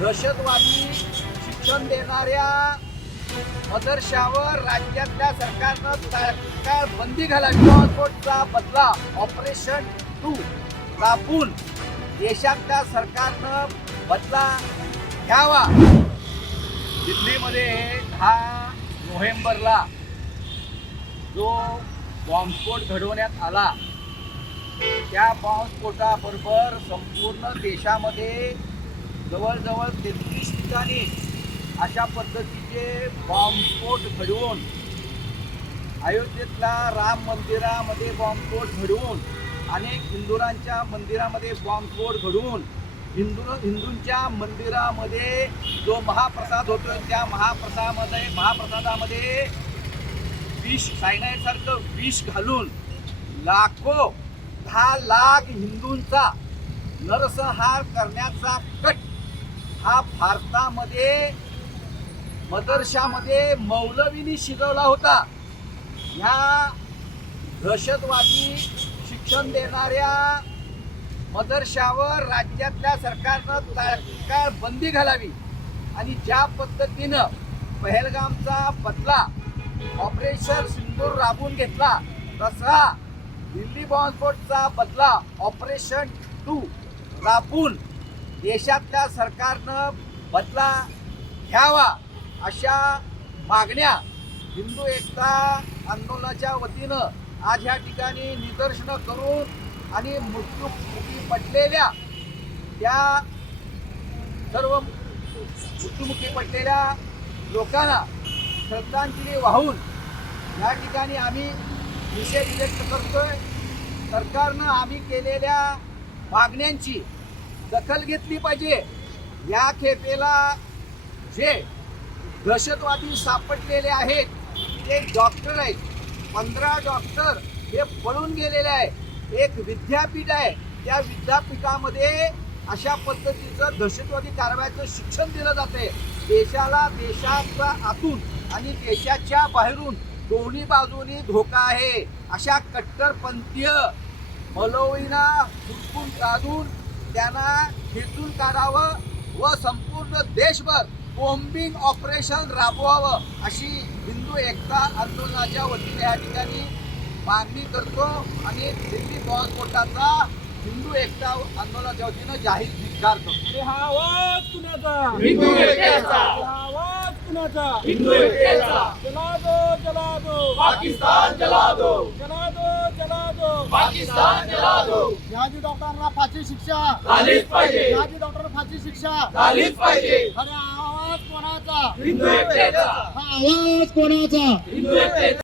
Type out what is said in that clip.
दहशतवादी शिक्षण देणाऱ्या मदरशावर राज्यातल्या सरकारनं सरकार बंदी घालावी पासपोर्टचा बदला ऑपरेशन टू राबून देशातल्या सरकारनं बदला घ्यावा. दिल्लीमध्ये दहा नोव्हेंबरला जो बॉम्बस्फोट घडवण्यात आला त्या बॉम्बस्फोटाबरोबर संपूर्ण देशामध्ये जवळजवळ तेहतीस ठिकाणी अशा पद्धतीचे बॉम्बस्फोट घडवून अयोध्येतल्या राम मंदिरामध्ये बॉम्बस्फोट घडवून अनेक हिंदुरांच्या मंदिरामध्ये बॉम्बस्फोट घडवून हिंदू हिंदूंच्या मंदिरामध्ये जो महाप्रसाद होतो त्या महाप्रसादामध्ये महाप्रसादामध्ये विष सायनाईडसारखं विष घालून लाखो दहा लाख हिंदूंचा नरसंहार करण्याचा कट हा भारतामध्ये मदरशामध्ये मौलवीनी शिजवला होता. ह्या दहशतवादी शिक्षण देणाऱ्या मदरशावर राज्यातल्या सरकारनं तात्काळ बंदी घालावी आणि ज्या पद्धतीनं पहलगामचा बदला ऑपरेशन सिंदूर राबून घेतला तसा दिल्ली बॉम्बस्फोटचा बदला ऑपरेशन टू राबून देशातल्या सरकारनं बदला घ्यावा अशा मागण्या हिंदू एकता आंदोलनाच्या वतीनं आज ह्या ठिकाणी निदर्शनं करून आणि मृत्यूमुखी पडलेल्या त्या सर्व मृत्यूमुखी पडलेल्या लोकांना श्रद्धांजली वाहून या ठिकाणी आम्ही निषेध व्यक्त करतोय. सरकारनं आम्ही केलेल्या मागण्यांची दखल घेतली पाहिजे. या खेपेला जे दहशतवादी सापडलेले आहेत ते डॉक्टर आहेत. पंधरा डॉक्टर हे पळून गेलेले आहे एक विद्यापीठ आहे. त्या विद्यापीठामध्ये अशा पद्धतीचं दहशतवादी कारवाईचं शिक्षण दिलं जाते देशाला देशाच्या आतून आणि देशाच्या बाहेरून दोन्ही बाजूनी धोका आहे. अशा कट्टरपंथीय मलोईना हुडकून काढून त्यांना खेचून काढावं व संपूर्ण देशभर बॉम्बिंग ऑपरेशन राबवावं अशी हिंदू एकता आंदोलनाच्या वतीने या ठिकाणी मागणी करतो आणि दिल्ली बॉम्बस्फोटाचा हिंदू एकता आंदोलनाच्या वतीनं जाहीर धिक्कार करतो. हा आवाज कुणाचा? हिंदू एकतेचा. आवाज कुणाचा? हिंदू एकतेचा. जला दो जला दो पाकिस्तान जला दो दो पाकिस्तान जला दो यादी डॉक्टरांना फाशी शिक्षा. झालीच पाहिजे. यादी डॉक्टरांना फाशी शिक्षा. झालीच पाहिजे. अरे आवाज कोणाचा? हिंदू एकतेचा. हा आवाज कोणाचा? हिंदू एकतेचा.